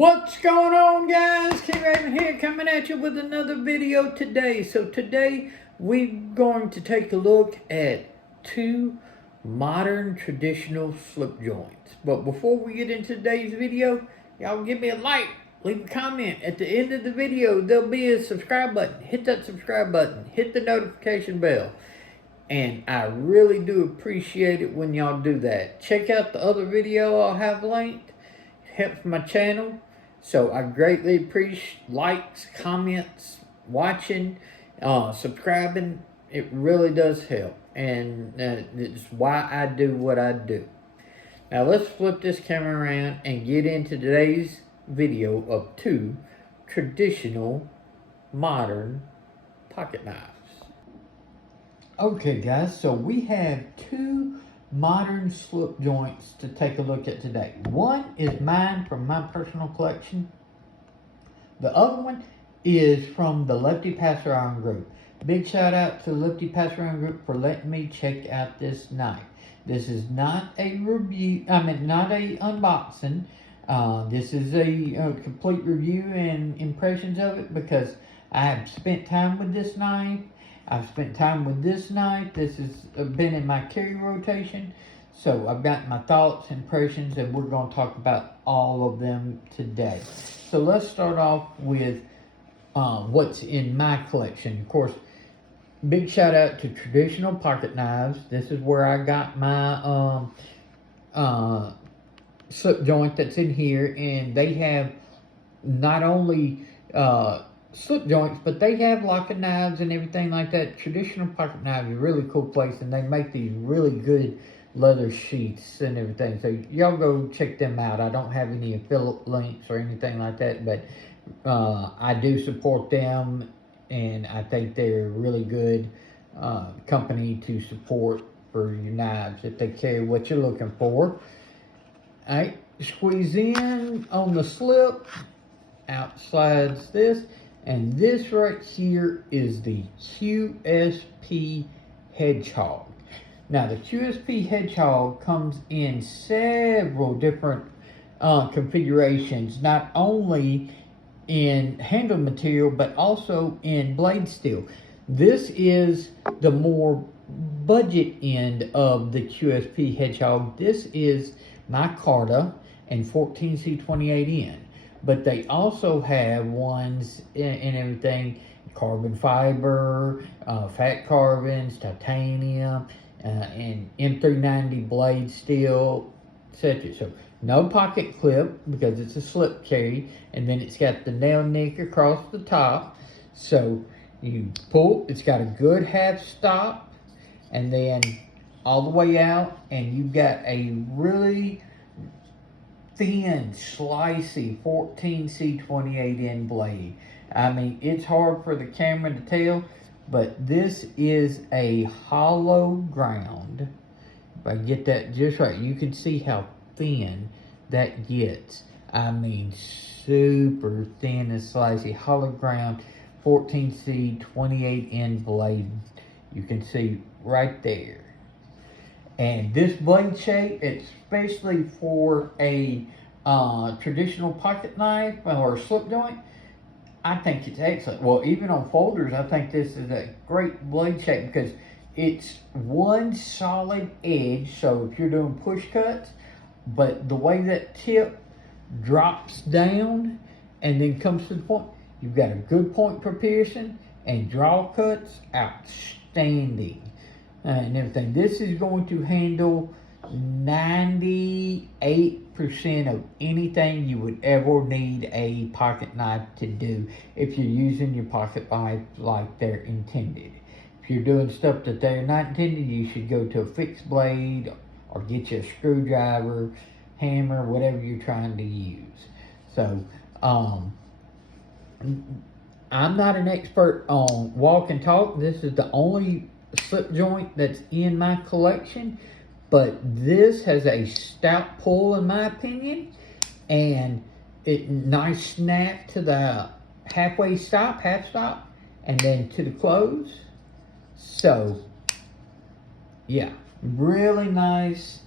What's going on, guys? Raven here, coming at you with another video today. So today we're going to take a look at two modern traditional slip joints. But before we get into today's video, y'all give me a like, leave a comment. At the end of the video, there'll be a subscribe button. Hit that subscribe button, hit the notification bell. And I really do appreciate it when y'all do that. Check out the other video I'll have linked. Helps my channel, so I greatly appreciate likes, comments, watching, subscribing. It really does help, and it's why I do what I do. Now let's flip this camera around and get into today's video of two traditional modern pocket knives. Okay guys, so we have two modern slip joints to take a look at today. One is mine from my personal collection. The other one is from the Lefty Passer Iron Group. Big shout out to the Lefty Passer Iron Group for letting me check out this knife. This is not a review, not a unboxing. This is a complete review and impressions of it because I have spent time with this knife. I've spent time with this knife. This has been in my carry rotation. So I've got my thoughts, impressions, and we're going to talk about all of them today. So let's start off with what's in my collection. Of course, big shout out to Traditional Pocket Knives. This is where I got my slip joint that's in here. And they have not only slip joints, but they have locking knives and everything like that. Traditional Pocket Knives is a really cool place, and they make these really good leather sheaths and everything. So y'all go check them out. I don't have any affiliate links or anything like that, but I do support them, and I think they're a really good company to support for your knives if they carry what you're looking for. All right, squeeze in on the slip, out slides this. And this right here is the QSP Hedgehog. Now the QSP Hedgehog comes in several different configurations, not only in handle material, but also in blade steel. This is the more budget end of the QSP Hedgehog. This is micarta and 14C28N. But they also have ones and everything, carbon fiber, fat carbons, titanium, and M390 blade steel, etc. So no pocket clip because it's a slip carry, and then it's got the nail nick across the top. So you pull, it's got a good half stop, and then all the way out, and you've got a really thin, slicey 14C28N blade. I mean, it's hard for the camera to tell, but this is a hollow ground. If I get that just right, you can see how thin that gets. I mean, super thin and slicey, hollow ground 14C28N blade. You can see right there. And this blade shape, especially for a traditional pocket knife or a slip joint, I think it's excellent. Well, even on folders, I think this is a great blade shape because it's one solid edge. So if you're doing push cuts, but the way that tip drops down and then comes to the point, you've got a good point for piercing, and draw cuts, outstanding. And everything. This is going to handle 98% of anything you would ever need a pocket knife to do if you're using your pocket knife like they're intended. If you're doing stuff that they're not intended, you should go to a fixed blade or get you a screwdriver, hammer, whatever you're trying to use. So, I'm not an expert on walk and talk. This is the only slip joint that's in my collection, but this has a stout pull in my opinion, and it nice snap to the halfway stop, half stop, and then to the close. So yeah, really nice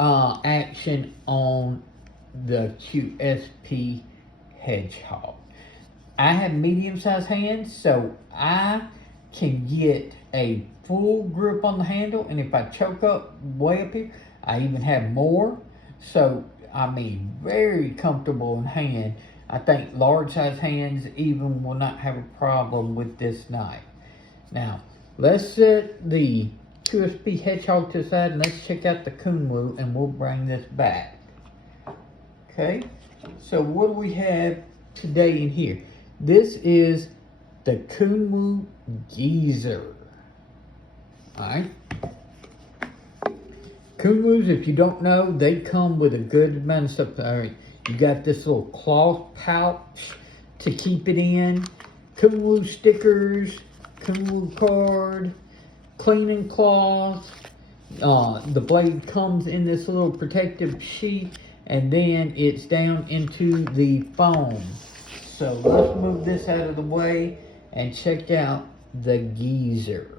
action on the QSP Hedgehog. I have medium-sized hands, so I can get a full grip on the handle, and if I choke up way up here, I even have more. So, I mean, very comfortable in hand. I think large-sized hands even will not have a problem with this knife. Now, let's set the QSP Hedgehog to the side, and let's check out the Kunwu, and we'll bring this back. Okay, so what do we have today in here? This is the Kunwu Geezer. Alright. Kunwus, if you don't know, they come with a good amount of stuff. Alright, you got this little cloth pouch to keep it in. Kunwu stickers, Kunwu card, cleaning cloth. The blade comes in this little protective sheet, and then it's down into the foam. So let's move this out of the way and check out the Geezer.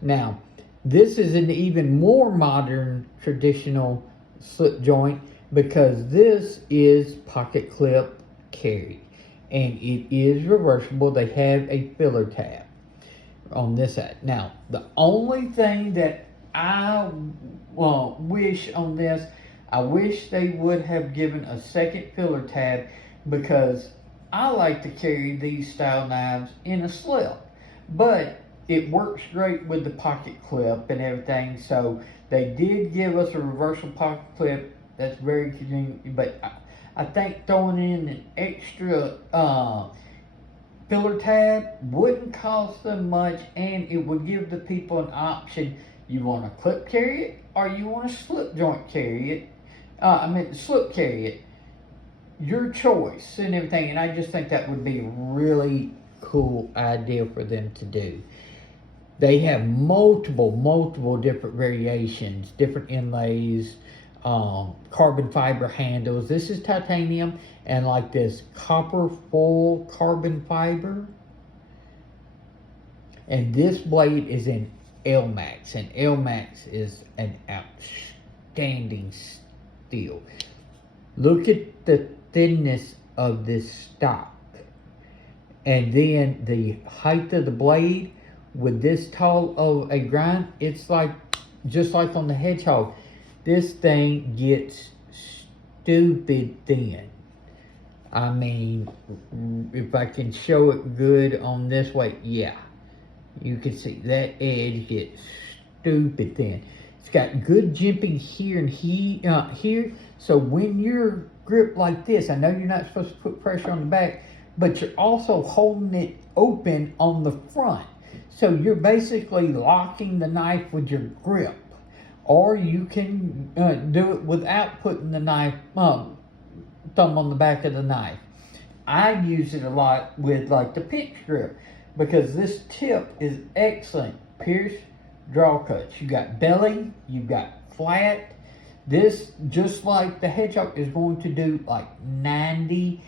Now, this is an even more modern traditional slip joint because this is pocket clip carry, and it is reversible. They have a filler tab on this side. Now, the only thing that I wish on this, I wish they would have given a second filler tab, because I like to carry these style knives in a slip, but it works great with the pocket clip and everything. So they did give us a reversible pocket clip that's very convenient, but I think throwing in an extra filler tab wouldn't cost them much, and it would give the people an option. You want to clip carry it, or you want to slip joint carry it. Slip carry it. Your choice and everything. And I just think that would be a really cool idea for them to do. They have multiple different variations, different inlays, carbon fiber handles. This is titanium, and like this copper full carbon fiber. And this blade is in L-Max, and L-Max is an outstanding steel. Look at the thinness of this stock, and then the height of the blade with this tall of a grind. It's like, just like on the Hedgehog, this thing gets stupid thin. I mean, if I can show it good on this way, yeah, you can see that edge gets stupid thin. It's got good jimping here and here. So when you're gripped like this, I know you're not supposed to put pressure on the back, but you're also holding it open on the front. So you're basically locking the knife with your grip. Or you can do it without putting the knife, thumb on the back of the knife. I use it a lot with like the pinch grip, because this tip is excellent. Pierce, draw cuts. You got belly, you got flat. This, just like the Hedgehog, is going to do like 98%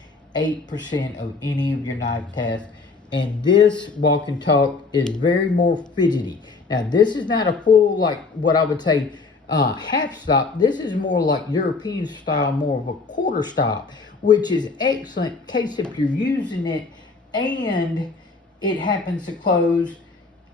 of any of your knife tasks. And this walk and talk is very more fidgety. Now, this is not a full, like what I would say, half stop. This is more like European style, more of a quarter stop, which is excellent in case if you're using it and it happens to close.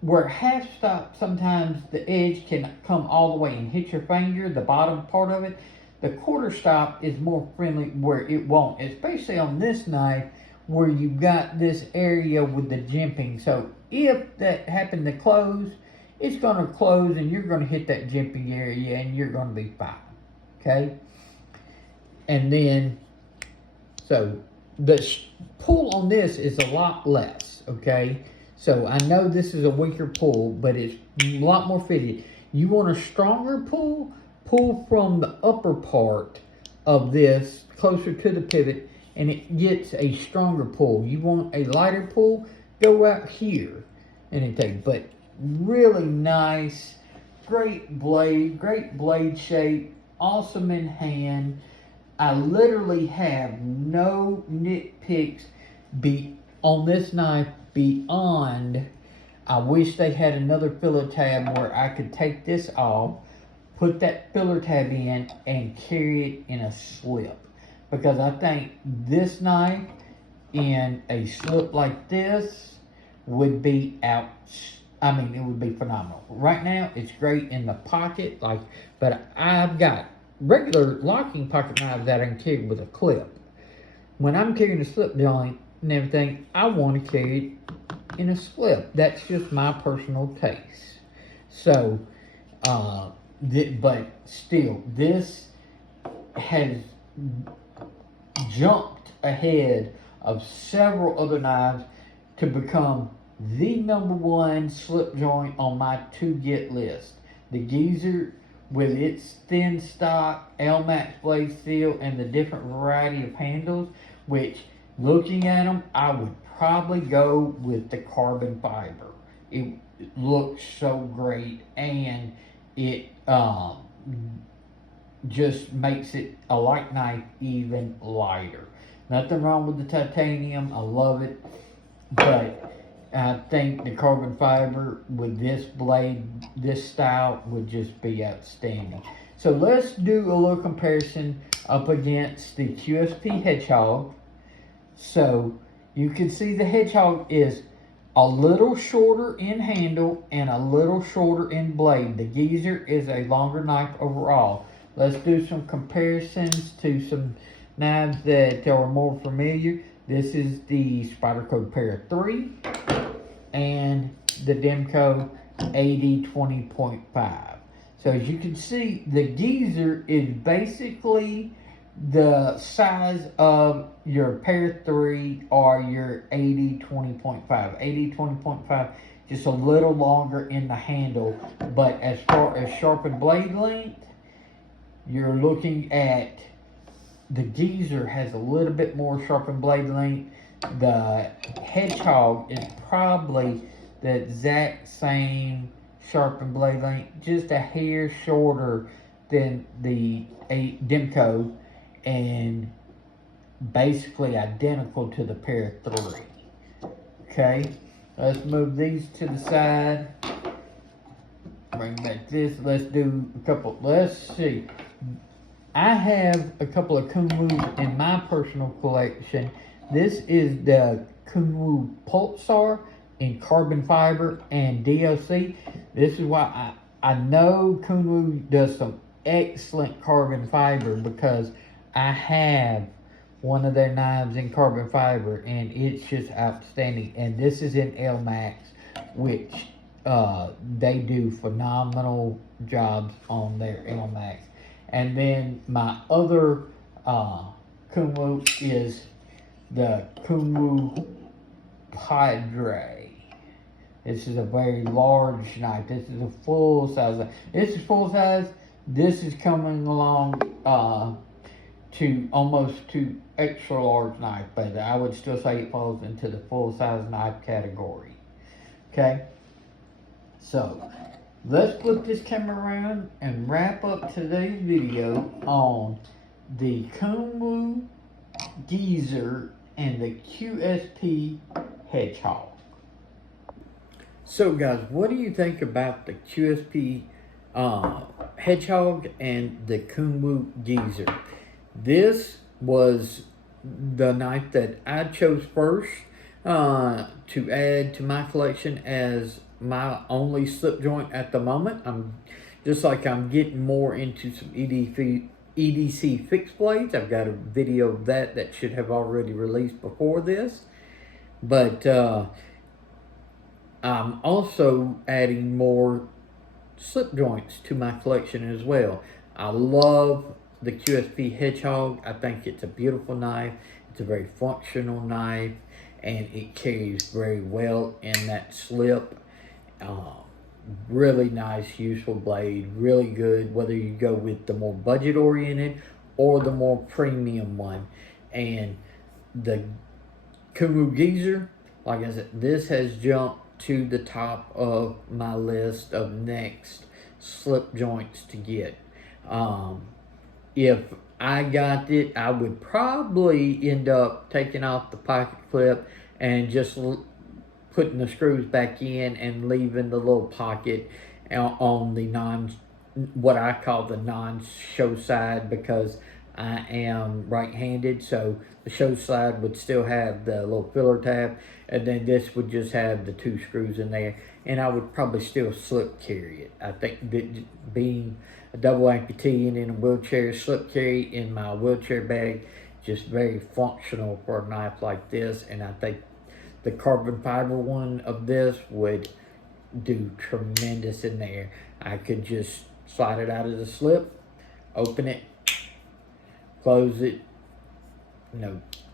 Where half stop, sometimes the edge can come all the way and hit your finger, the bottom part of it. The quarter stop is more friendly where it won't, especially on this knife where you've got this area with the jimping. So if that happened to close, it's going to close and you're going to hit that jimping area and you're going to be fine. Okay? And then, so the pull on this is a lot less. Okay? So I know this is a weaker pull, but it's a lot more fitted. You want a stronger pull? Pull from the upper part of this closer to the pivot, and it gets a stronger pull. You want a lighter pull? Go out here and it takes. But really nice, great blade shape, awesome in hand. I literally have no nitpicks on this knife beyond, I wish they had another filler tab where I could take this off, put that filler tab in, and carry it in a slip. Because I think this knife in a slip like this would be out. I mean, it would be phenomenal. Right now, it's great in the pocket, but I've got regular locking pocket knives that I can carry with a clip. When I'm carrying a slip joint and everything, I want to carry it in a slip. That's just my personal taste. So, but still, this has jumped ahead of several other knives to become the #1 slip joint on my to get list. The Geezer, with its thin stock, L-Max blade steel, and the different variety of handles, which looking at them, I would probably go with the carbon fiber. It looks so great, and it just makes it a light knife even lighter. Nothing wrong with the titanium, I love it, but I think the carbon fiber with this blade, this style, would just be outstanding. So let's do a little comparison up against the QSP Hedgehog. So you can see the Hedgehog is a little shorter in handle and a little shorter in blade. The Geezer is a longer knife overall. Let's do some comparisons to some knives that are more familiar. This is the Spyderco Para 3 and the Demco AD 20.5. So as you can see, the Geezer is basically the size of your Para 3 or your AD 20.5. AD 20.5, just a little longer in the handle, but as far as sharpened blade length, you're looking at the Geezer has a little bit more sharpened blade length. The Hedgehog is probably the exact same sharpened blade length, just a hair shorter than the Demco, and basically identical to the Para 3. Okay, let's move these to the side. Bring back this. Let's do a couple. Let's see. I have a couple of Kunwu in my personal collection. This is the Kunwu Pulsar in carbon fiber and DLC. This is why I know Kunwu does some excellent carbon fiber, because I have one of their knives in carbon fiber and it's just outstanding. And this is in L-Max, which they do phenomenal jobs on their L-Max. And then my other Kunwu is the Kunwu Padre. This is a very large knife. This is a full size. This is full size. This is coming along to almost to extra large knife, but I would still say it falls into the full size knife category. Okay, so let's flip this camera around and wrap up today's video on the Kunwu Geezer and the QSP Hedgehog. So guys, what do you think about the QSP Hedgehog and the Kunwu Geezer? This was the knife that I chose first to add to my collection as my only slip joint at the moment. I'm getting more into some EDC fixed blades. I've got a video of that should have already released before this, but I'm also adding more slip joints to my collection as well. I love the QSP Hedgehog. I think it's a beautiful knife. It's a very functional knife, and it carries very well in that slip. Really nice, useful blade. Really good, whether you go with the more budget oriented or the more premium one. And the Kunwu Geezer, like I said, this has jumped to the top of my list of next slip joints to get. If I got it, I would probably end up taking off the pocket clip and just putting the screws back in and leaving the little pocket on the what I call the non-show side, because I am right-handed, so the show slide would still have the little filler tab, and then this would just have the 2 screws in there, and I would probably still slip carry it. I think that being a double amputee and in a wheelchair, slip carry in my wheelchair bag, just very functional for a knife like this, and I think the carbon fiber one of this would do tremendous in there. I could just slide it out of the slip, open it, close it.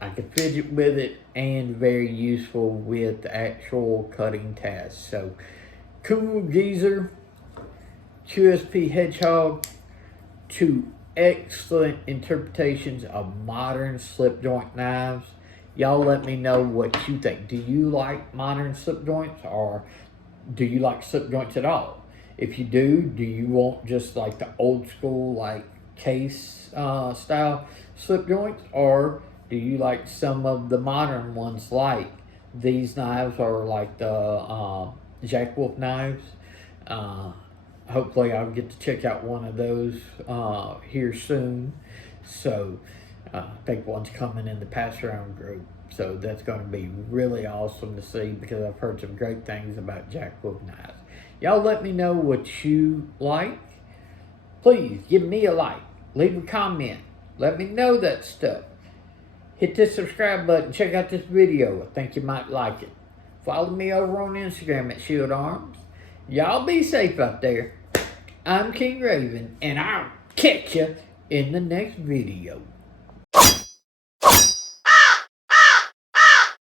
I could fidget with it, and very useful with the actual cutting tasks. So, Kunwu Geezer, QSP Hedgehog, 2 excellent interpretations of modern slip joint knives. Y'all let me know what you think. Do you like modern slip joints, or do you like slip joints at all? If you do you want just like the old school, like case style slip joints, or do you like some of the modern ones like these knives, or like the Jack Wolf knives? Hopefully I'll get to check out one of those here soon. So I think one's coming in the pass around group. So that's going to be really awesome to see, because I've heard some great things about Jack Wolf knives. Y'all let me know what you like. Please give me a like. Leave a comment. Let me know that stuff. Hit the subscribe button. Check out this video. I think you might like it. Follow me over on Instagram at Shield Arms. Y'all be safe out there. I'm King Raven, and I'll catch you in the next video.